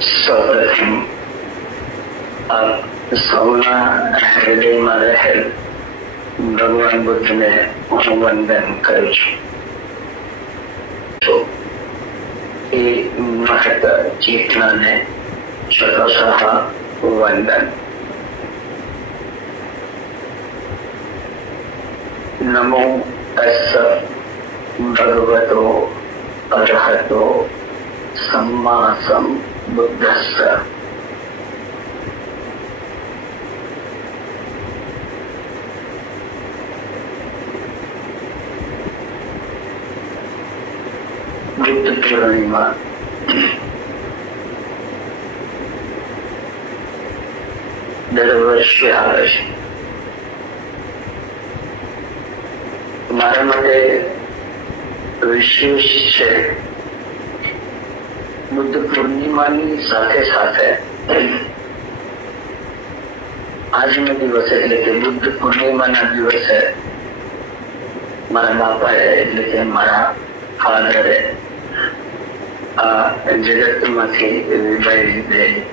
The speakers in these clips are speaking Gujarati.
સૌપ્રથમ આપ સૌના હૃદયમાં રહેલ ભગવાન બુદ્ધને હું વંદન કરું છું. તો એ મહત ચેતનાને શતશઃ વંદન. નમો તસ્સ ભગવતો અરહતો સમ્મા સંબુદ્ધસ્સ. બુદ્ધ પૂર્ણિમા દર વર્ષે આવે છે. મારા માટે વિશેષ છે. બુદ્ધ પૂર્ણિમાની સાથે સાથે આજનો દિવસ એટલે કે બુદ્ધ પૂર્ણિમાના દિવસે મારા બાપાએ એટલે કે મારા ફાધરે આ જગતમાંથી વિદાય લીધેલી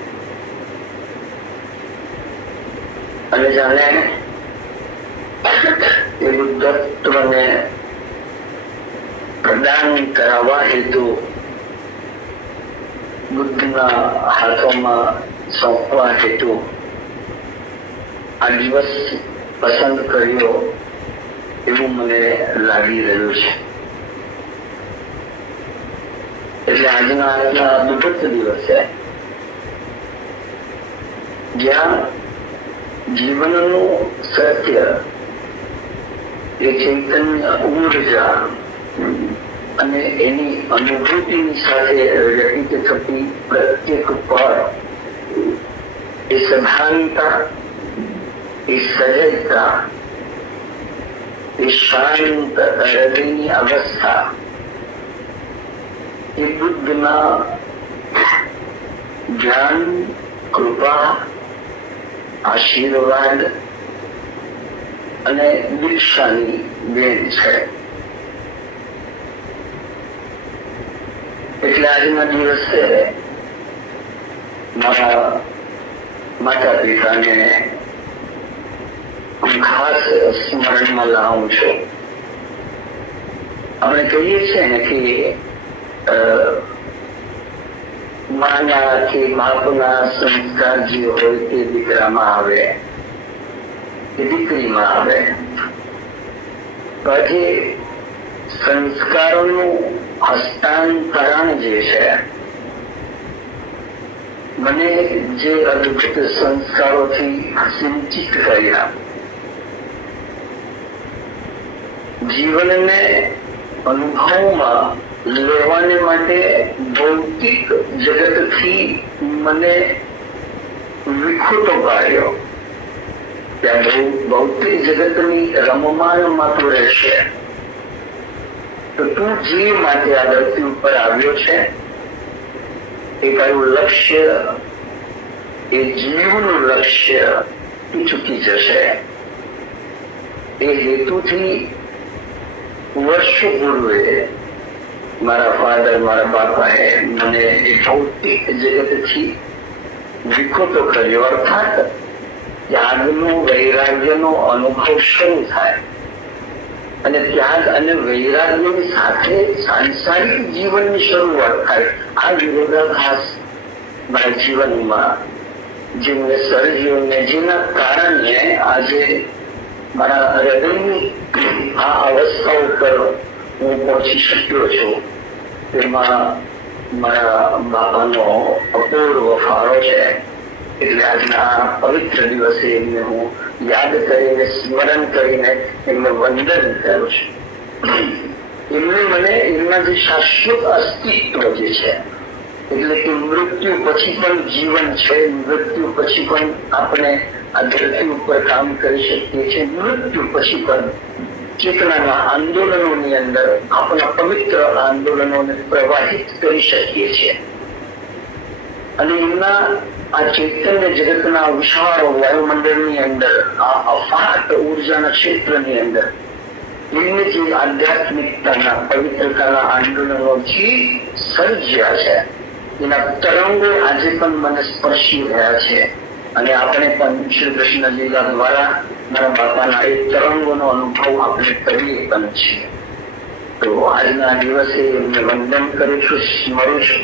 અને જાણે એ બુદ્ધત્વને પ્રદાન કરાવવા હેતુ બુદ્ધના હાથોમાં સોંપવા હેતુ આ દિવસ પસંદ કર્યો એવું મને લાગી રહ્યું છે. એટલે આજના આટલા અદભુત દિવસે જ્યાં જીવનનું સત્ય એ ચૈતન્ય ઉર્જા અને એની અનુભૂતિની સાથે વ્યક્ત થતી પ્રત્યેક પળ એ સભાનતા, એ સહજતા, એ શાંત હૃદયની અવસ્થા એ બુદ્ધના જ્ઞાન, કૃપા, આશીર્વાદ અને દિશાની દેન છે. એટલે આજના દિવસે મારા માતા પિતાને હું ખાસ સ્મરણમાં લાવું છું. આપણે કહીએ છીએ ને કે માના કે બાપના સંસ્કાર જે હોય તે દીકરામાં આવે કે દીકરીમાં આવે. પછી સંસ્કારોનું હસ્તાંતરણ જે છે, મને જે અદભુત સંસ્કારોથી સિંચિત કર્યા, જીવનને અનુભવમાં લેવાને માટે ભૌતિક જગતથી મને વિખૂટો પાડ્યો. ત્યાં ભૌતિક જગતની રમમાણમાં તું રહેશે તો તું જે માટે આ ધરતી ઉપર આવ્યો છે એ તારું લક્ષ્ય, એ જીવનું લક્ષ્ય તું ચૂકી જશે. એ હેતુથી વર્ષો પૂર્વે મારા ફાધર, મારા બાપાએ મને એ ભૌતિક જગતથી વિખૂટો કર્યો. અર્થાત ત્યાગનો, વૈરાગ્યનો અનુભવ શરૂ થાય અને ત્યાગ અને વૈરાગ્યની સાથે સાંસારિક જીવનની શરૂઆત થાય. આ વિરોધાભાસ મારા જીવનમાં જે મેં સર્જ્યો ને જેના કારણે આજે મારા હૃદયની આ અવસ્થા ઉપર હું પહોંચી શક્યો છું. તેમાં મારા બાપાનો અપૂર્વ ફાળો છે. એટલે આજના પવિત્ર દિવસે એમને હું યાદ કરીને, સ્મરણ કરીને એમને વંદન કરું છું. એમને મને એમના જે શાશ્વત અસ્તિત્વ જે છે, એટલે કે મૃત્યુ પછી પણ જીવન છે, મૃત્યુ પછી પણ આપણે આ ધરતી ઉપર કામ કરી શકીએ છીએ, મૃત્યુ પછી પણ ચેતનાના આંદોલનોની અંદર આપણા પવિત્ર આંદોલનોને પ્રવાહિત કરી શકીએ છીએ. અને એમના આ ચૈતન્ય જગતના વિશાળ વાયુમંડળની અંદર, આ અફાટ ઉર્જાના ક્ષેત્રની અંદર એમને જે આધ્યાત્મિકતાના, પવિત્રતાના આંદોલનો જે સર્જ્યા છે એના તરંગો આજે પણ મને સ્પર્શી રહ્યા છે અને આપણે પણ શ્રી કૃષ્ણ લીલા દ્વારા મારા બાપાના એ તરંગોનો અનુભવ આપણે કરીએ પણ છીએ. તો આજના દિવસે એમને વંદન કરું છું, સ્મરું છું.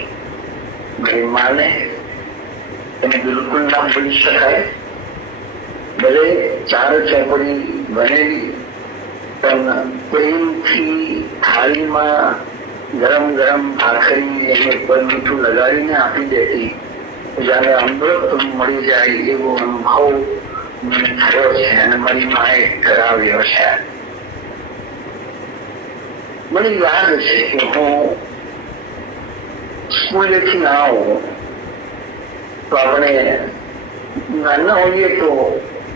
મારી માને એને બિલકુલ ના ભૂલી શકાય. ભલે ચાર ચોપડી બનેલી પણ પ્રેમથી થાળીમાં ગરમ ગરમ ભાખરી એને પર મીઠું લગાડીને આપી દેતી, જયારે અમૃત મળી જાય એવો અનુભવ મને થયો છે અને મારી માએ કરાવ્યો છે. મને યાદ છે કે હું સ્કૂલેથી આવું તો આપણે નાના હોઈએ તો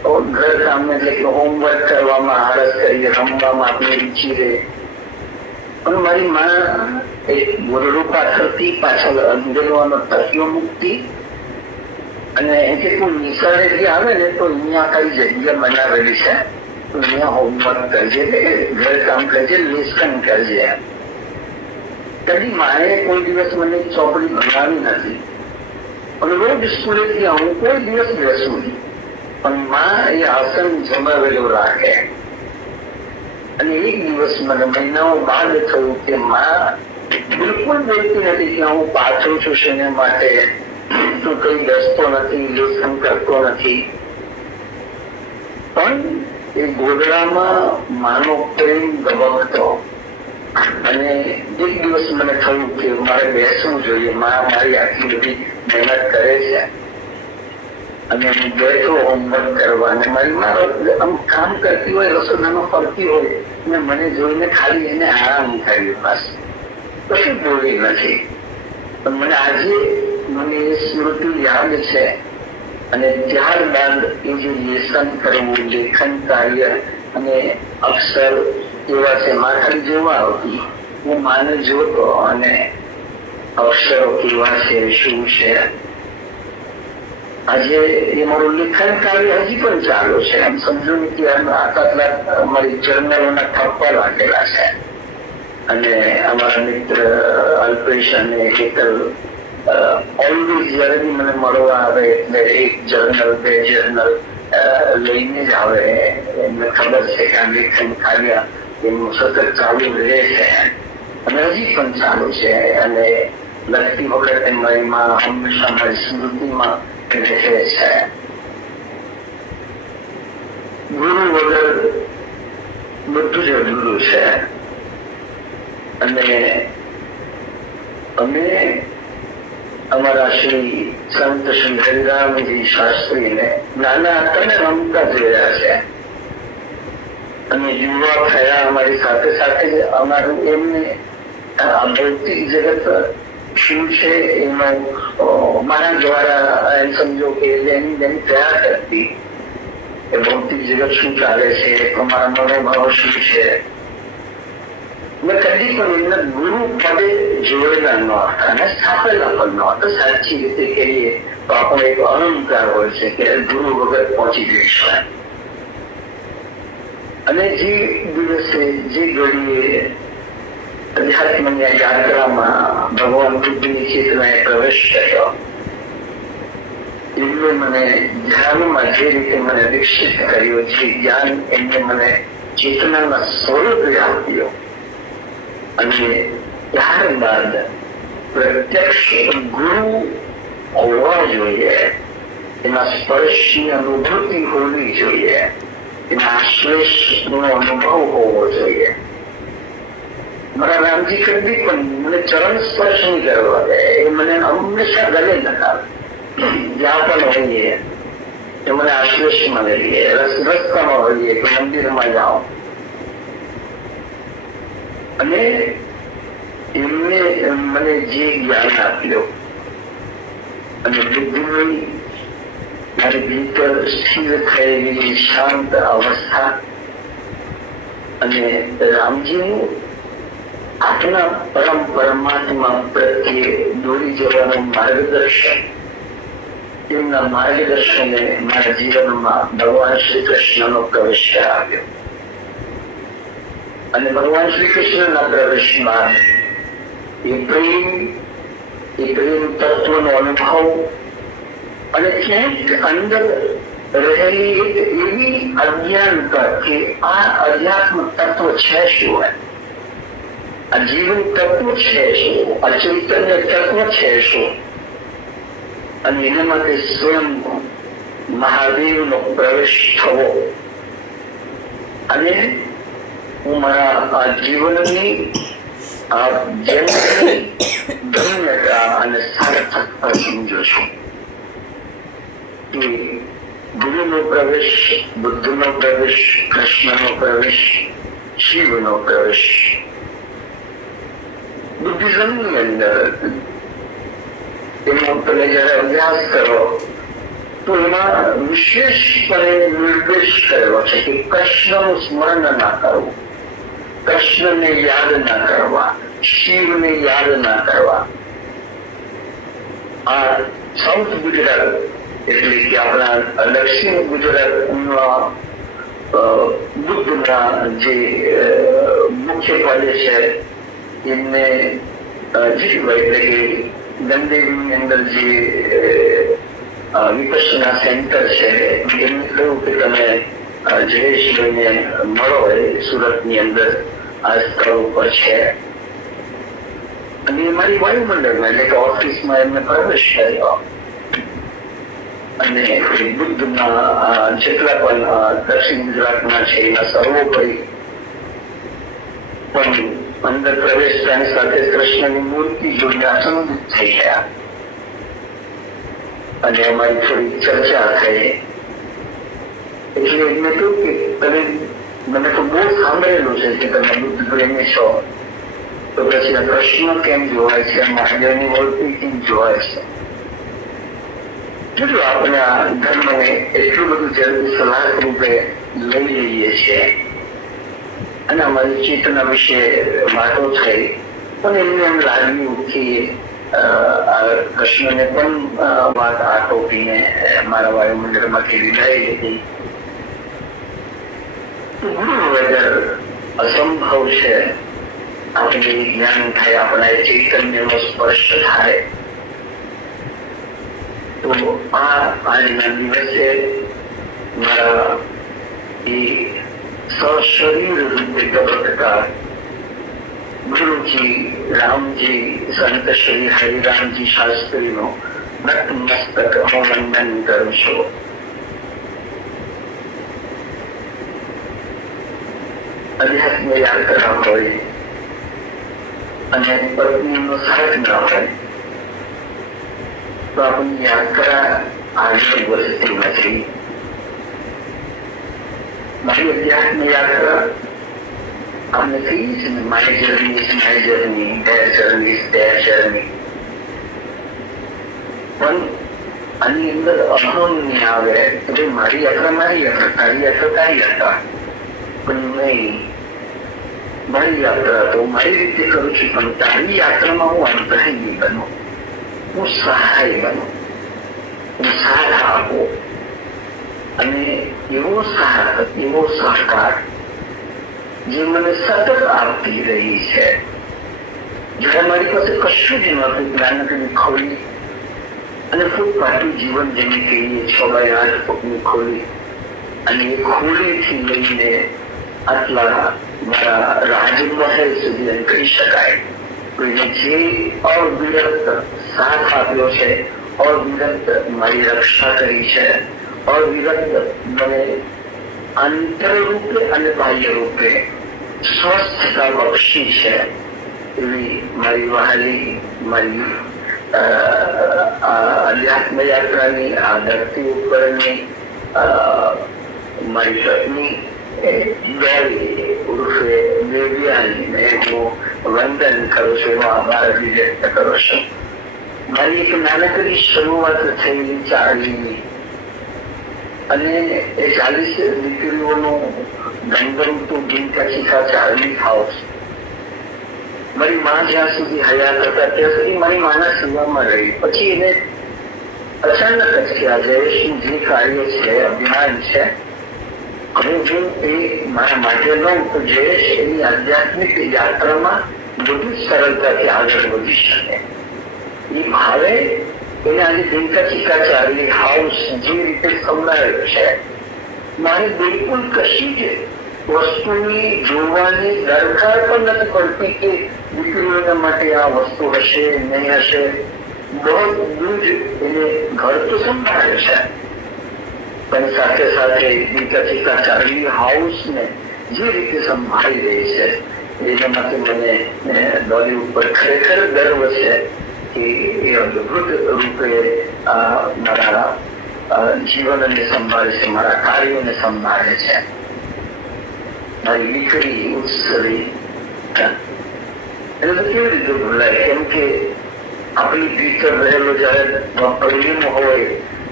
ઘર કામ એટલે કે હોમવર્ક કરવામાં આળસ કરીએ, રમવામાં આપણે રુચિ રહે. પણ મારી માં એક ગોરડું પાછળથી પાછળ અંધેરવાનો તકીઓ મૂકતી અને કે તું નિશાળેથી આવે ને તો અહીંયા કઈ જગ્યા બનાવેલી છે, અહીંયા હોમવર્ક કરજે, ઘર કામ કરજે, લેસન કરજે. કદી માએ કોઈ દિવસ મને ચોપડી ભણાવી નથી અને રોજ સ્કૂલેથી આવું કોઈ દિવસ બેસું નહીં, પણ માં એ આસન જમાવેલું રાખે. અને એક દિવસ મને મહિનાઓ બાદ થયું કે માં બિલકુલ બોલતી નથી કે હું પાછળ છું શેને માટે, તું કઈ બેસતો નથી, લેસન કરતો નથી. પણ એ ગોદડામાં માનો પ્રેમ ધબકતો. અને એક દિવસ મને થયું કે મારે બેસવું જોઈએ, માં મારી આટલી બધી મહેનત કરે છે અને હું બેઠો હોમવર્ક કરવા અને મારી માં આમ કામ કરતી હોય, રસોડામાં ફરતી હોય અને મને જોઈને ખાલી એને આરામ કર્યું, બસ કશું બોલી નથી. પણ મને આજે મને એ સ્મૃતિ યાદ છે. અને ત્યારબાદ એ જે લેસન કરવું, લેખન કાર્ય અને અક્ષર એવા છે, માં ખાલી જોવા આવતી, હું માને જોતો અને અક્ષરો કેવા છે, શું છે. આજે એ મારું લેખન કાર્ય હજી પણ ચાલુ છે. એમ સમજો ને કે આટલા અમારી જર્નલોના ઠપ્પા લાગેલા છે. અને અમારા મિત્ર અલ્પેશ અને હેતલ ઓલવેઝ જયારે બી મને મળવા આવે એટલે એક જર્નલ, બે જર્નલ લઈને જ આવે. એમને ખબર છે કે આ લેખન કાર્ય એનું સતત ચાલુ રહે છે અને હજી પણ ચાલુ છે. અને લખતી વખતે મારીમાં હંમેશા મારી સ્મૃતિમાં રહે છે. ગુરુ વગર બધું જ અધૂરું છે. અને અમે અમારા શ્રી સંત શ્રી હરિરામજી શાસ્ત્રીને નાના હતા ને રમતા જોયા છે અને યુવા થયા અમારી સાથે સાથે અમારું એમને આ ભૌતિક જગત શું છે એમાં મારા દ્વારા એમ સમજો કે એની તૈયાર કરતી કે ભૌતિક જગત શું ચાલે છે, તમારા મનોભાવ શું છે. મેં કદી પણ એમના ગુરુ પદે જોડેલા ન હતા અને સ્થાપેલા પણ ન હતા. સાચી રીતે કહીએ તો આપણો એક અહંકાર હોય છે કે ગુરુ વગર પહોંચી જઈશું. અને જે દિવસે જે ઘડીએ અધ્યાત્મની યાત્રામાં ભગવાન બુદ્ધની ચેતનાએ પ્રવેશ કર્યો, એમને મને ધ્યાનમાં જે રીતે મને વિકસિત કર્યો, જે જ્ઞાન એમને મને ચેતનાના સ્વરૂપે આપ્યો અને ત્યારબાદ પ્રત્યક્ષ ગુરુ હોવા જોઈએ, એના સ્પર્શની અનુભૂતિ હોવી જોઈએ, એના આશ્લેષનો અનુભવ હોવો જોઈએ. મારા રામજી કદી પણ મને ચરણ સ્પર્શ નહીં કરવા દે. એ મને હંમેશા ગલે લગાવે, જ્યાં પણ હોઈએ એ મને આશ્લેષ મળે, રસ્તામાં હોઈએ કે મંદિરમાં જાઓ. અને એમને મને જે જ્ઞાન આપ્યો અને બુદ્ધિની મારી ભીતર સ્થિર થયેલી શાંત અવસ્થા અને રામજીનું આપના પરમ પરમાત્મા પ્રત્યે દોરી જવાનું માર્ગદર્શન, એમના માર્ગદર્શને મારા જીવનમાં ભગવાન શ્રી કૃષ્ણનો પ્રવેશ કરાવ્યો. અને ભગવાન શ્રી કૃષ્ણના પ્રવેશમાં એ પ્રેમ એ પ્રેમ તત્વનો અનુભવ અને ક્યાંક અંદર રહેલી એક એવી અજ્ઞાનતા કે આ અધ્યાત્મ તત્વ છે શું, આ જીવન તત્વ છે શું, આ ચૈતન્ય તત્વ છે શું, અને એના માટે સ્વયં મહાદેવનો પ્રવેશ થવો અને હું મારા આ જીવનની આ જન્મની ધન્યતા અને સાર્થકતા સમજો છું. ગુરુનો પ્રવેશ, બુદ્ધનો પ્રવેશ, કૃષ્ણનો પ્રવેશ, શિવનો પ્રવેશ બુદ્ધિઝમની અંદર એનો તમે જયારે અભ્યાસ કરો તો એમાં વિશેષપણે નિર્દેશ કરેલો છે કે કૃષ્ણનું સ્મરણ ના કરવું, કૃષ્ણને યાદ ના કરવા, શિવને યાદ ના કરવા. આ સાઉથ ગુજરાત એટલે કે આપણા દક્ષિણ ગુજરાતના બુદ્ધના જે મુખ્ય પદે છે એમને જીતભાઈ એટલે કે ગંદેવીની અંદર જે વિપස්සના સેન્ટર છે એમને કહ્યું કે તમે જયેશભાઈને મળો, સુરતની અંદર આ સ્થળ ઉપર છે. અને મારી વાયુમંડળમાં એટલે કે ઓફિસમાં એમને પ્રવેશ કર્યો અને બુદ્ધના જેટલા પણ દક્ષિણ ગુજરાતના છે એના સર્વોપરી પણ અંદર પ્રવેશતાની સાથે કૃષ્ણની મૂર્તિ જોઈને આનંદિત થઈ ગયા અને અમારી થોડી ચર્ચા થઈ. એટલે એમને કહ્યું કે તમે મને તો બહુ સાંભળેલું છે કે તમે બુદ્ધ પ્રેમી છો, તો પછી આ કૃષ્ણ કેમ જોવાય છે, મહાદેવની મૂર્તિ કેમ જોવાય છે? જો આપણે આ ધર્મને એટલું બધું જલ્દી સલાહ રૂપે લઈ લઈએ છીએ અને અમારી ચેતના વિશે વાતો થઈ પણ એમને એમ લાગ્યું કે કૃષ્ણને પણ વાત આટોપીને મારા વાયુમંડળમાંથી વિદાય લીધી. ગુરુ વગર અસંભવ છે આપણે જ્ઞાન થાય, આપણા ચૈતન્યનો સ્પર્શ થાય. તો આજના દિવસે મારા એ સશરીર રૂપે તબક્કા ગુરુજી રામજી સંત શ્રી હરિરામજી શાસ્ત્રીનો નતમસ્તક હું વંદન કરું છું. અધ્યાત્મ યાત્રા હોય અને પત્નીનો સાથ ના હોય તો આપણી યાત્રા આગળ વધતી નથી. મારી અધ્યાત્મ યાત્રા આપણે કહીએ છીએ ને, my journey is my journey, there journey is there journey. પણ આની અંદર અહમ નહીં આવે એટલે મારી યાત્રા મારી યાત્રા, તારી યાત્રા તારી યાત્રા. પણ નહીં, મારી યાત્રા તો મારી રીતે કરું છું, પણ તારી યાત્રામાં હું અંતરંગી બનું, હું સહાય બનું, હું સાથ આપું. અને એવો સાથ, એવો સહકાર જે મને સતત આપતી રહી છે. જયારે મારી પાસે કશું જ નહોતું, નાનકડી ખોલી અને ફૂટપાથું જીવન જેને કહીએ 6x8 ફૂટની ખોલી, અને એ ખોલીથી લઈને આટલા મારા રાજમહેલ સુધી એમ કહી શકાય. કોઈને જે અવિરત સાથ આપ્યો છે, અવિરત મારી રક્ષા કરી છે, અવિરત મને આંતર રૂપે અને બાહ્ય રૂપે સ્વસ્થતા બક્ષી છે, એવી મારી વહાલી, મારી અધ્યાત્મ યાત્રાની આ ધરતી ઉપરની મારી પત્ની દેવી ઉર્ફે દેવ્યાને હું વંદન કરું છું, એનો આભાર વ્યક્ત કરું છું. મારી એક નાનકડી શરૂઆત થયેલી 40ની અને એ 40 દીકરીઓનું ગંગમતું ગીતા શીખા 40 હાઉસ. મારી માં જ્યાં સુધી હયાત હતા ત્યાં સુધી મારી માના સેવામાં રહી. પછી એને અચાનક જ કે આ જયેશનું જે કાર્ય છે, અભિમાન છે, હું જો એ મારા માટે લઉં તો જયેશ એની આધ્યાત્મિક યાત્રામાં વધુ સરળતાથી આગળ વધી શકે. એ ભાવે એને આજે દિનકા ચિકાચાર્ય હાઉસ જે રીતે સંભળાયો છે, મારે બિલકુલ કશી જ વસ્તુની જોવાની દરકાર પણ નથી પડતી કે દીકરીઓના માટે આ વસ્તુ હશે નહીં હશે. બધું જ એને ઘર તો સંભાળે છે, પણ સાથે સાથે દીકરા ચિકાચાર્ય હાઉસ ને જે રીતે સંભાળી રહી છે એના માટે મને ડોલી ઉપર ખરેખર ગર્વ છે કે એ અદભુત રૂપે મારા જીવનને સંભાળે છે, મારા કાર્યોને સંભાળે છે. મારી દીકરી ઉત્સવી એને કેવી રીતે ભૂલાય? કેમ કે આપણી ભીતર રહેલો જયારે પ્રેમ હોય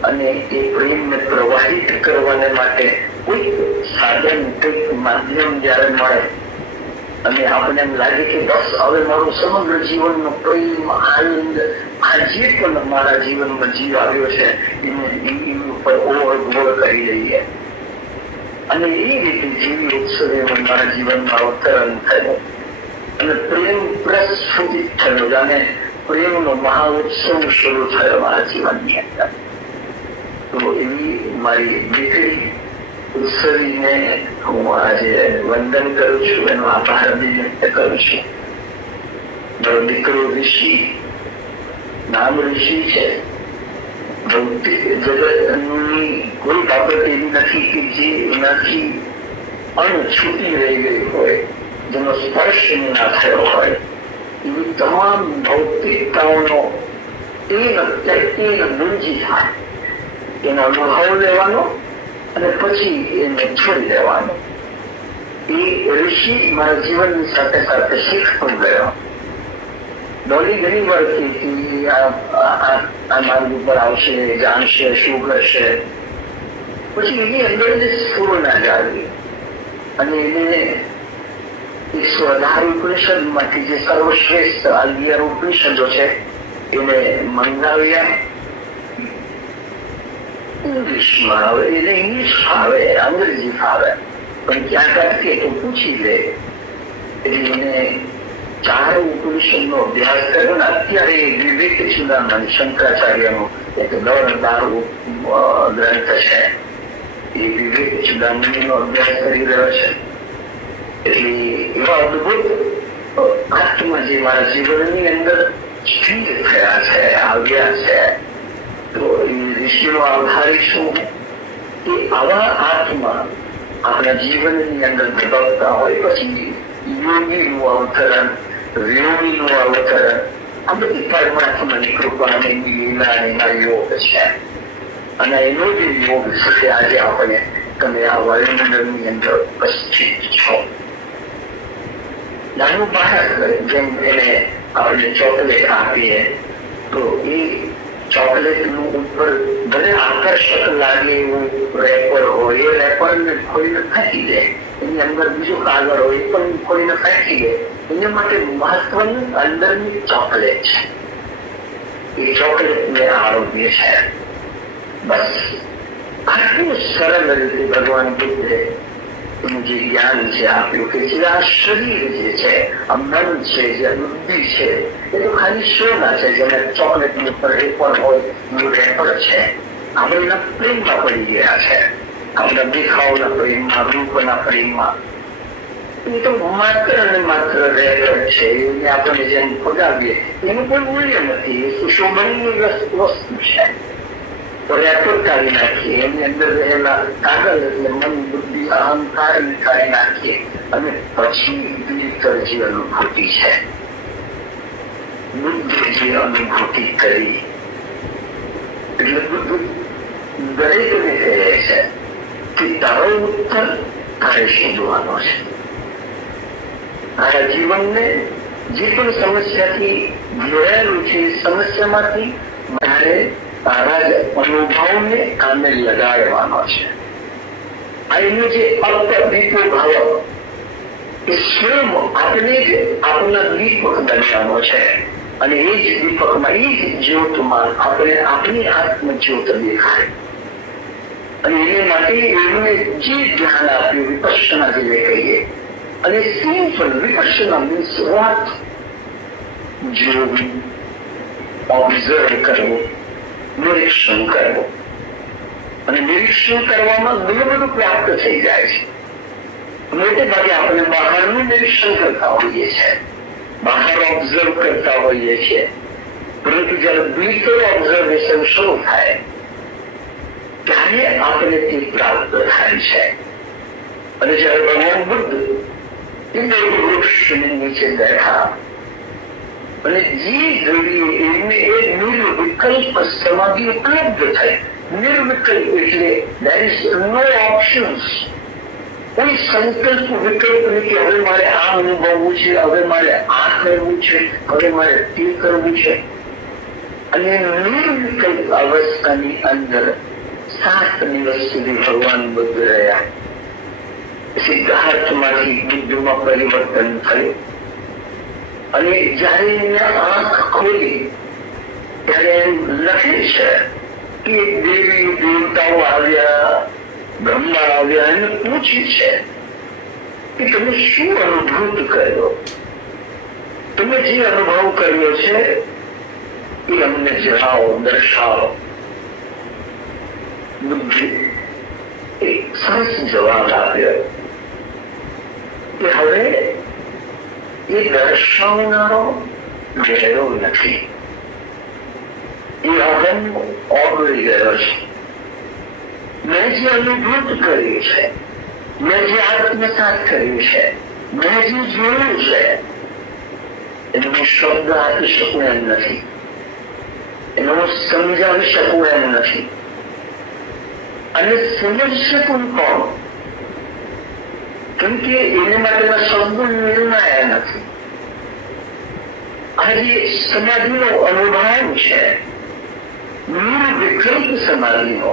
અને એ પ્રેમને પ્રવાહિત કરવાને માટે કોઈ સાધન, કોઈક માધ્યમ જયારે મળે અને આપણને એમ લાગે કે બસ હવે મારું સમગ્ર જીવનનો પ્રેમ, આનંદ આ જે પણ મારા જીવનમાં જીવ આવ્યો છે એની ઉપર ઓવરગોળ કરી લઈએ અને એ રીતે જીવી ઉત્સવે મારા જીવનમાં અવતરણ થયો અને પ્રેમ પ્રસ્ફુટિત થયો અને પ્રેમનો મહાઉત્સવ શરૂ થયો મારા જીવનની અંદર. તો એવી મારી દીકરી ઉત્સવીને હું આજે વંદન કરું છું, એનો આભાર વ્યક્ત કરું છું. મારો દીકરો ઋષિ, નામ ઋષિ છે. ભૌતિક જગતની કોઈ બાબત એવી નથી કે જે એનાથી અણછૂટી રહી ગઈ હોય, જેનો સ્પર્શ ના થયો હોય. એવી તમામ ભૌતિકતાઓનો ગુંજી થાય, એનો અનુભવ લેવાનો અને પછી એને છોડી દેવાનો. એ ઋષિ મારા જીવનની સાથે સાથે શીખતો ગયો. ડોલી ઘણી વાર આ માર્ગ ઉપર આવશે, જાણશે, શું કરશે. પછી એની અંદર જે સ્ફૂર્ણા જાગી અને એને સ્વધાર ઉપનિષદ માંથી જે સર્વશ્રેષ્ઠ 11 ઉપનિષદો છે એને મંગાવ્યા. ઇંગ્લિશમાં આવે, એને ઇંગ્લિશ ફાવે, અંગ્રેજી ફાવે, પણ ક્યાંક અટકે તો પૂછી લે. એટલે એને 4 ઉપનિષદનો અભ્યાસ કર્યો ને અત્યારે વિવેક ચૂડામણી શંકરાચાર્યનો એક 12 ગ્રંથ છે, એ વિવેક ચૂડામણીનો અભ્યાસ કરી રહ્યો છે. એટલે એવા અદભુત આત્મા જે મારા જીવનની અંદર સ્થિર થયા છે, આવ્યા છે. તો એ ઋષિનો આભારી છું કે આવા આત્મા આપણા જીવનની અંદર ધબકતા હોય. પછી યોગીનું અવતરણ, યોગીનું અવતરણ, આ બધી પરમાત્માની કૃપાની લીલા એના યોગ છે. અને એનો જે યોગ છે આજે આપણે તમે આ વાયુમંડળની અંદર ઉપસ્થિત છો. નાનું બાળક જેમ એને આપણે ચોકલેટ આપીએ તો એ ચોકલેટ નું ઉપર ભલે આકર્ષક લાગે એવું રેપર હોય, એ રેપરને ખોઈને ફેંકી દે, એની અંદર બીજું કાગળ હોય એ પણ ખોઈને ફેંકી દે. એના માટે મહત્વનું અંદરની ચોકલેટ છે. એ ચોકલેટ ને આરોગ્ય છે. બસ આટલું સરળ રીતે ભગવાન બુદ્ધે એનું જે જ્ઞાન છે આપ્યું કે જે આ શરીર જે છે, આ મન છે, જે બુદ્ધિ છે, એ તો ખાલી શોના છે. જેને ચોકલેટ ની ઉપર રેપર હોય એનું રેપર છે. આપણે એના પ્રેમમાં પડી ગયા છે, આપણા દેખાવના પ્રેમમાં, રૂપના પ્રેમમાં. એ તો માત્ર ને માત્ર રેપર છે. એને આપણે જેમ પગાવીએ એનું કોઈ મૂલ્ય નથી. એ શોભનની વસ્તુ છે. તો રેપર કાઢી નાખીએ, એની અંદર રહેલા કાગળ એટલે મન, બુદ્ધિ, અહંકાર કાઢી નાખીએ અને પછી ભીતર જે અનુભૂતિ છે, બુદ્ધ જે અનુભૂતિ કરી, એટલે બુદ્ધ દરેકને કહે છે કે તારો ઉત્તર તારે શોધવાનો છે. તારા જીવનને જે પણ સમસ્યાથી જોડાયેલું છે એ સમસ્યામાંથી મારે તારા જ અનુભવને કામે લગાડવાનો છે. આ એનું જે અલ્પદીપો ભાવ એ સ્વયં આપણે જ આપણા દીપક બનવાનો છે અને એ જ દીપકમાં, એ જ જ્યોતમાં આપણે આપણી આત્મજ્યોત દેખાય. અને એને માટે એમને જે ધ્યાન આપ્યું વિપશ્યના જેને કહીએ, અને સિમ્પલ વિપશ્યના મીન્સ વોટ? જોવું, ઓબ્ઝર્વ કરવું, નિરીક્ષણ કરવું. અને નિરીક્ષણ કરવામાં ઘણું બધું પ્રાપ્ત થઈ જાય છે. મોટે ભાગે આપણે બહારનું નિરીક્ષણ કરતા હોઈએ છીએ, બહાર ઓબ્ઝર્વ કરતા હોઈએ છીએ, પરંતુ જયારે ભીતર ઓબ્ઝર્વેશન શરૂ થાય ત્યારે આપણે તે પ્રાપ્ત થાય છે. અને જયારે ભગવાન બુદ્ધ એ વૃક્ષની નીચે બેઠા અને જે ઘડીએ એમને એ નિર્વિકલ્પ સમાધિ ઉપલબ્ધ થઈ. નિર્વિકલ્પ એટલે there is no options. કોઈ સંકલ્પ વિકલ્પ નહીં કે હવે મારે આ અનુભવવું છે, હવે મારે આ કરવું છે, હવે મારે તે કરવું છે. અને નિર્વિકલ્પ અવસ્થાની અંદર 7 દિવસ સુધી ભગવાન બુદ્ધ રહ્યા. સિદ્ધાર્થમાંથી બુદ્ધમાં પરિવર્તન થયું. અને જયારે એમને આંખ ખોલી ત્યારે એમ લખે છે કે દેવી દેવતાઓ આવ્યા, બ્રહ્મા આવ્યા, એને પૂછ્યું છે કે તમે શું અનુભૂત કર્યો, તમે જે અનુભવ કર્યો છે એ અમને જણાવો, દર્શાવો. બુદ્ધિ એક સરસ જવાબ આપ્યો કે હવે એ દર્શાવનારો ગયેલો નથી, એ અહમ ઓગળી ગયો છે. મેં જે અનુભૂત કર્યું છે, મેં જે આત્મસાત કર્યું છે, મેં જે જોયું છે એનો હું શબ્દ આપી શકું એમ નથી, એનો હું સમજાવી શકું એમ નથી. અને સમજ શકું કોણ? કેમ કે એને માટેના શબ્દો નિર્ણયા નથી. આજે સમાધિનો અનુભવ છે, નિર્વિકલ્પ સમાધિનો.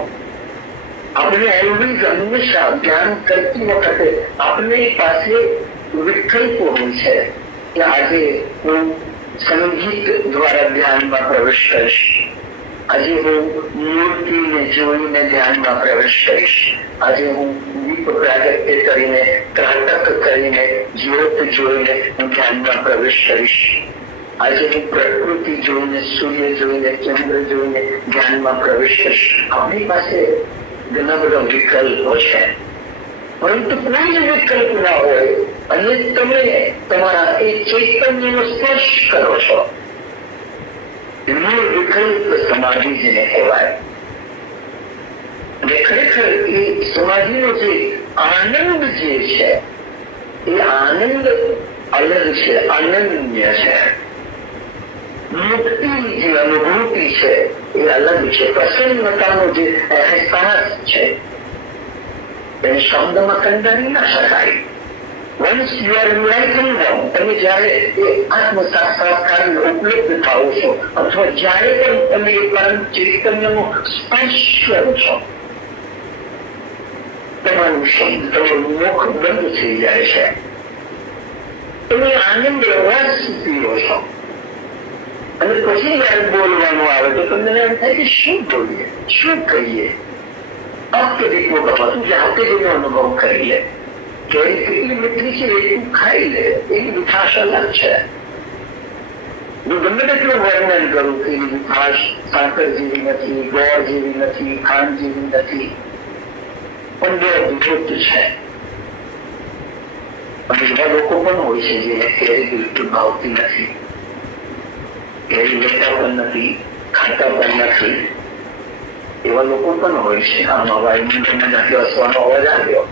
આપણે ઓલવેઝ હંમેશા ધ્યાન કરતી વખતે આપણી પાસે વિકલ્પો હોય છે કે આજે હું સંગીત દ્વારા ધ્યાનમાં પ્રવેશ કરીશ, આજે હું મૂર્તિને જોઈને ધ્યાનમાં પ્રવેશ કરીશ, આજે હું દીપ પ્રાગટ્ય કરીને, ત્રાટક કરીને, જ્યોત જોઈને હું ધ્યાનમાં પ્રવેશ કરીશ, આજે હું પ્રકૃતિ જોઈને, સૂર્ય જોઈને, ચંદ્ર જોઈને ધ્યાનમાં પ્રવેશ કરીશ. આપણી પાસે ઘણા બધા વિકલ્પો છે, પરંતુ કોઈ વિકલ્પ ના હોય અને તમે તમારા એ ચૈતન્યનો સ્પર્શ કરો છો, વિકલ્પ સમાધિ જેને કહેવાય. અને ખરેખર એ સમાધિનો જે આનંદ જે છે એ આનંદ અલગ છે, અનન્ય છે. મુક્તિ જે અનુભૂતિ છે એ અલગ છે. પ્રસન્નતાનો જે અહેસાસ છે એને શબ્દમાં કંડારી ના શકાય. Once you are enlightened now, તમે જયારે એ આત્મ સાક્ષાત્કાર ઉપલબ્ધ થાઓ છો અથવા જયારે પણ તમે એ પરમ ચૈતન્યનો સ્પર્શ કરો છો, તમારું શબ્દ, તમારું મુખ બંધ થઈ જાય છે. તમે આનંદ રસ પીવો છો અને પછી જયારે બોલવાનું આવે તો તમને એમ થાય કે શું બોલીએ, શું કહીએ. આપકે બધું જાતે જેનો અનુભવ કરીએ. કેરી કેટલી મીઠી છે એટલું ખાઈ લે, એની મીઠાશ અલગ છે. હું ગમે તેટલું વર્ણન કરું કે એની મીઠાશ સાકર જેવી નથી, ગોળ જેવી નથી, ખાંડ જેવી નથી, પણ બે અદભુત છે. અને એવા લોકો પણ હોય છે જેને કેરી બિલકુલ ભાવતી નથી, કેરી લેતા પણ નથી, ખાતા પણ નથી. એવા લોકો પણ હોય છે. આમાં વાયુમંડળમાંથી હસવાનો અવાજ આવ્યો,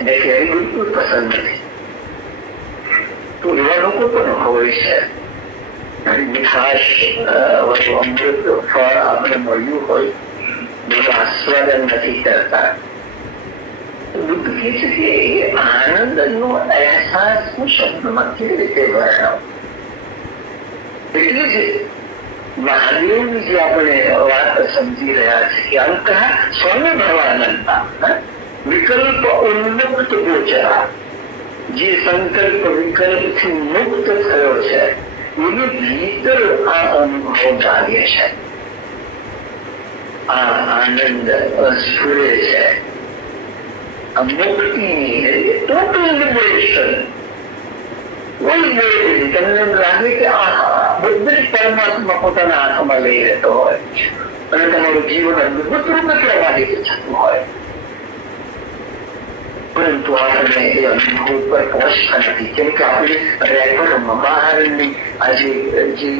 એને કેરી બિલકુલ પસંદ નથી. તો એવા લોકો પણ હોય છે. મીઠાશ અમૃત ફળ આપણે મળ્યું હોય જેનું આસ્વાદન નથી કરતા. બુદ્ધ કહે છે કે એ આનંદનો અહેસાસ હું શબ્દમાં કેવી રીતે વર્ણવ. એટલે જ મહાદેવની જે આપણે વાત સમજી રહ્યા છીએ કે અંત સ્વનિર્ભવાનંદતા વિકલ્પ ઉન્મુક્ત ગોચરા, જે સંકલ્પ વિકલ્પથી મુક્ત થયો છે એની ભીતર આ અનુભવ જાગે છે, આ આનંદ સ્ફુરે છે. આ મુક્તિની ટોટલ લિબરેશન. તમને એમ લાગે કે આ બધું પરમાત્મા પોતાના હાથમાં લઈ રહેતો હોય અને તમારું જીવન અદભુત રૂપે પ્રવાહિત થતું હોય, પરંતુ આપણે એ અનુભવ પર પહોંચતા નથી. કેમ કે આપણે રેકોર્ડમાં બહારની આજે જે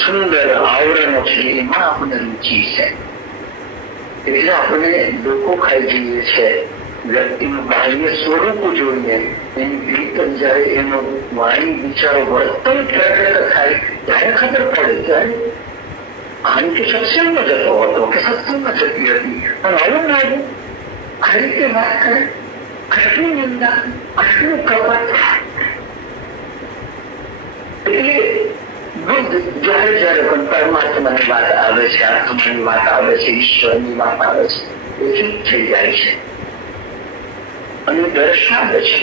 સુંદર આવરણો છે એમાં આપણને રુચિ છે, એટલે આપણે લોકો ખાઈ જઈએ છે. વ્યક્તિનું બાહ્ય સ્વરૂપ જોઈને એની ભીતર જયારે એનો વાણી વિચારો વર્તન પ્રગટ થાય ત્યારે ખબર પડે ત્યારે આની કે સત્સંગમાં જતો હતો કે સત્સંગમાં જતી હતી, પણ આવું લાગ્યું આ રીતે વાત કરે, આટલી નિંદા, આટલું કપટ. એટલે બુદ્ધ જયારે જયારે પણ પરમાત્માની વાત આવે છે, આત્માની વાત આવે છે, ઈશ્વરની વાત આવે છે, એ ચૂપ થઈ જાય છે અને દર્શાવે છે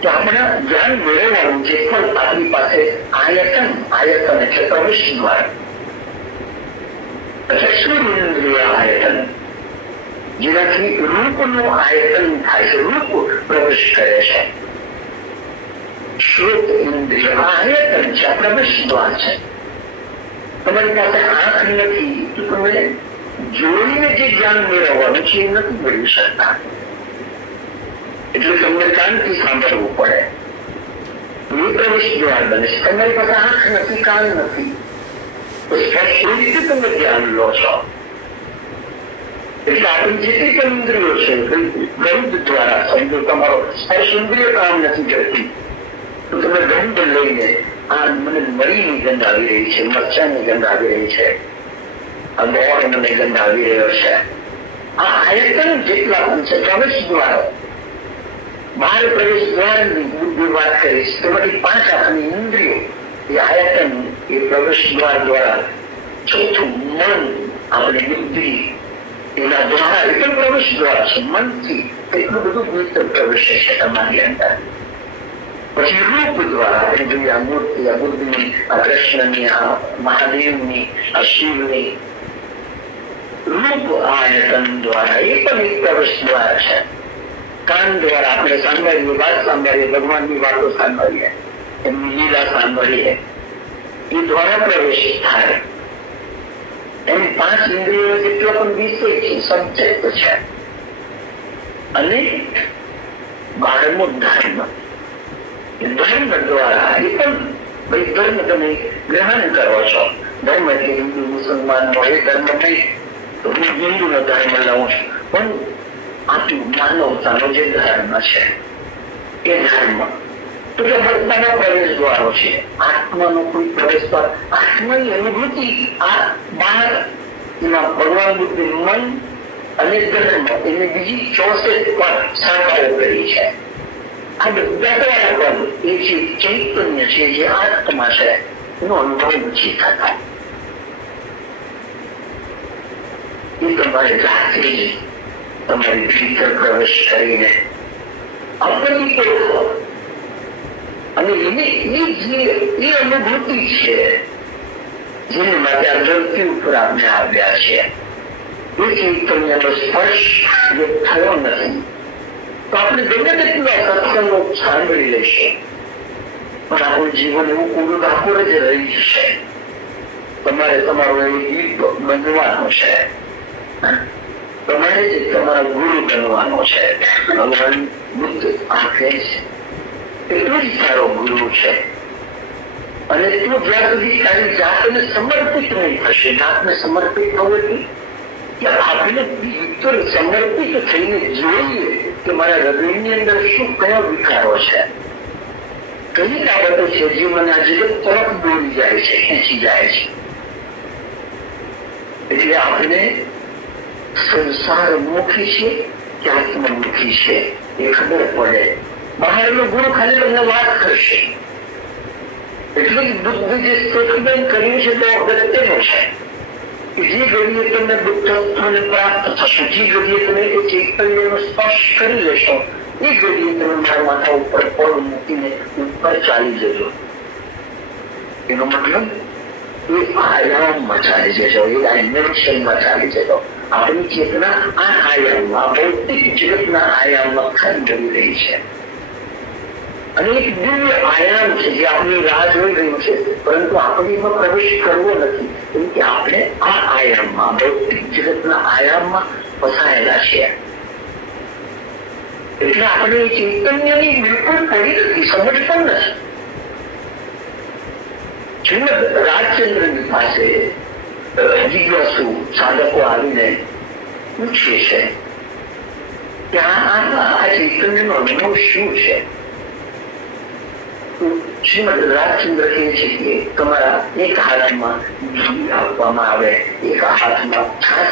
કે આપણા જ્ઞાન મેળવવાનું જે પણ આપણી પાસે આયતન એટલે પ્રવેશ દ્વાર, ચક્ષુરેન્દ્રિય આયતન, જેનાથી રૂપનું આયતન થાય છે, રૂપ પ્રવેશ કરે છે. શ્રોત ઇન્દ્રિય આયતન છે, પ્રવેશ દ્વાર છે. તમારી પાસે આંખ નથી તો તમે જોઈને જે જ્ઞાન મેળવવાનું છે એ નથી મેળવી શકતા, એટલે તમને કાનથી સાંભળવું પડે, એ પ્રવેશ દ્વાર બને છે. તમારી પાસે આંખ નથી, કાન નથી, તો સ્પષ્ટ રીતે તમે જ્ઞાન લો છો. એટલે આપણી જેટલી પણ ઇન્દ્રિયો છે ગંધ દ્વારા, સમજો તમારો સ્પર્શ ઇન્દ્રિય કામ નથી કરતી તો તમે ગંધ લઈને આ મને મરીની ગંધ આવી રહી છે, મરચાની ગંધ આવી રહી છે, આ ગોળ મને ગંધ આવી રહ્યો છે, આ આયતન જેટલા પણ છે પ્રવેશ દ્વાર, બહાર પ્રવેશ દ્વારની વાત કરીશ તેમાંથી 5 આપણી ઇન્દ્રિયો એ આયતન એ પ્રવેશ દ્વાર દ્વારા, ચોથું મન આપણી બુદ્ધિ એના દ્વારા એ પણ પ્રવેશ દ્વાર છે. મનથી એટલું બધું ભીતર પ્રવેશે છે તમારી અંદર. પછી રૂપ દ્વારા એ જોઈએ આ મૂર્તિ, આ બુદ્ધની, આ કૃષ્ણની, આ મહાદેવની, આ શિવની, રૂપ આયતન દ્વારા એ પણ એક પ્રવેશ દ્વાર છે. કાન દ્વારા આપણે સાંભળીએ, વાત સાંભળીએ, ભગવાનની વાતો સાંભળીએ, એમની લીલા સાંભળીએ, એ દ્વારા પ્રવેશ થાય. એમ 5 ઇન્દ્રિયો જેટલો પણ વિષય છે, સબ્જેક્ટ છે. અને 12મો ધર્મ, ધર્મ દ્વારા એ પણ ધર્મ તમે ગ્રહણ કરો છો. ધર્મ એટલે હિન્દુ મુસલમાન હોય એ ધર્મ નહીં, તો હું હિન્દુનો ધર્મ લઉં છું, પણ આટલું માનવતાનો જે ધર્મ છે એ ધર્મ તો કે બધાના પ્રવેશ દ્વારો છે. આત્માનો કોઈ પ્રવેશ દ્વાર, આત્માની અનુભૂતિ આ બહાર ભગવાન બુદ્ધ મન અને ધર્મ એને બીજી 64 પર શાખાઓ કરી છે. આ બધા દ્વારા એ જે ચૈતન્ય છે, જે આત્મા છે એનો અનુભવ નથી થતા. એ તમારે જાતે જ તમારી ભીતર પ્રવેશ કરીને આપણી અને એ અનુભૂતિ છે જેને માટે આ ધરતી ઉપર આપણે આવ્યા છે. એ ચૈતન્યનો સ્પર્શ જે થયો નથી તો આપણે ગમે તેટલા સત્સંગો સાંભળી લેશે પણ આપણું જીવન એવું પૂરું ડાકોર જ રહી જશે. તમારે તમારો એવું ગીત બનવાનું છે, તમારે જ તમારા ગુરુ બનવાનો છે. ભગવાન બુદ્ધ આપે છે એટલો જ સારો ગુરુ છે. અને તું જ્યાં સુધી તારી જાતને સમર્પિત નહીં થશે, જાતને સમર્પિત થવાથી કે આપણે ભીતર સમર્પિત થઈને જોઈએ કે મારા હૃદયની અંદર શું કયા વિકારો છે, કઈ બાબતો છે જે મને આ જગત તરફ દોરી જાય છે, ખેંચી જાય છે. એટલે આપણે સંસારમુખી છે કે આત્મમુખી છે એ ખબર પડે. બહારનો ગુરુ ખાલી તમને વાત કરશે, એટલે બુદ્ધ જે સ્ટેટમેન્ટ કર્યું છે તે અગત્યનું છે કે જે ઘડીએ તમે બુદ્ધત્વને પ્રાપ્ત થશો, જે ઘડીએ તમે એ ચૈતન્યનો સ્પર્શ કરી લેશો, એ ઘડીએ તમે મારા માથા ઉપર પગ મૂકીને ઉપર ચાલી જજો. એનો મતલબ એ આયામમાં ચાલી જજો, એ ડાયમેન્શનમાં ચાલી જજો. આપણી ચેતના આ આયામમાં, ભૌતિક જગતના આયામમાં ખંડ રહી છે અને એક દિવ્ય આયામ છે જે આપણી રાહ જોઈ રહ્યું છે. પરંતુ આપણે એમાં પ્રવેશ કરવો નથી, કેમ કે આપણે આ આયામમાં, ભૌતિક જગતના આયામમાં ફસાયેલા છે. એટલે આપણે એ ચૈતન્યની બિલકુલ કરી નથી, સમજ પણ નથી. શ્રીમદ રાજચંદ્રની પાસે જિજ્ઞાસુ સાધકો આવીને પૂછે છે કે આ ચૈતન્યનો અનુભવ શું છે? શ્રીમદ રાજચંદ્ર કહે છે કે તમારા એક હાથમાં ઘી આપવામાં આવે, એક હાથમાં છાસ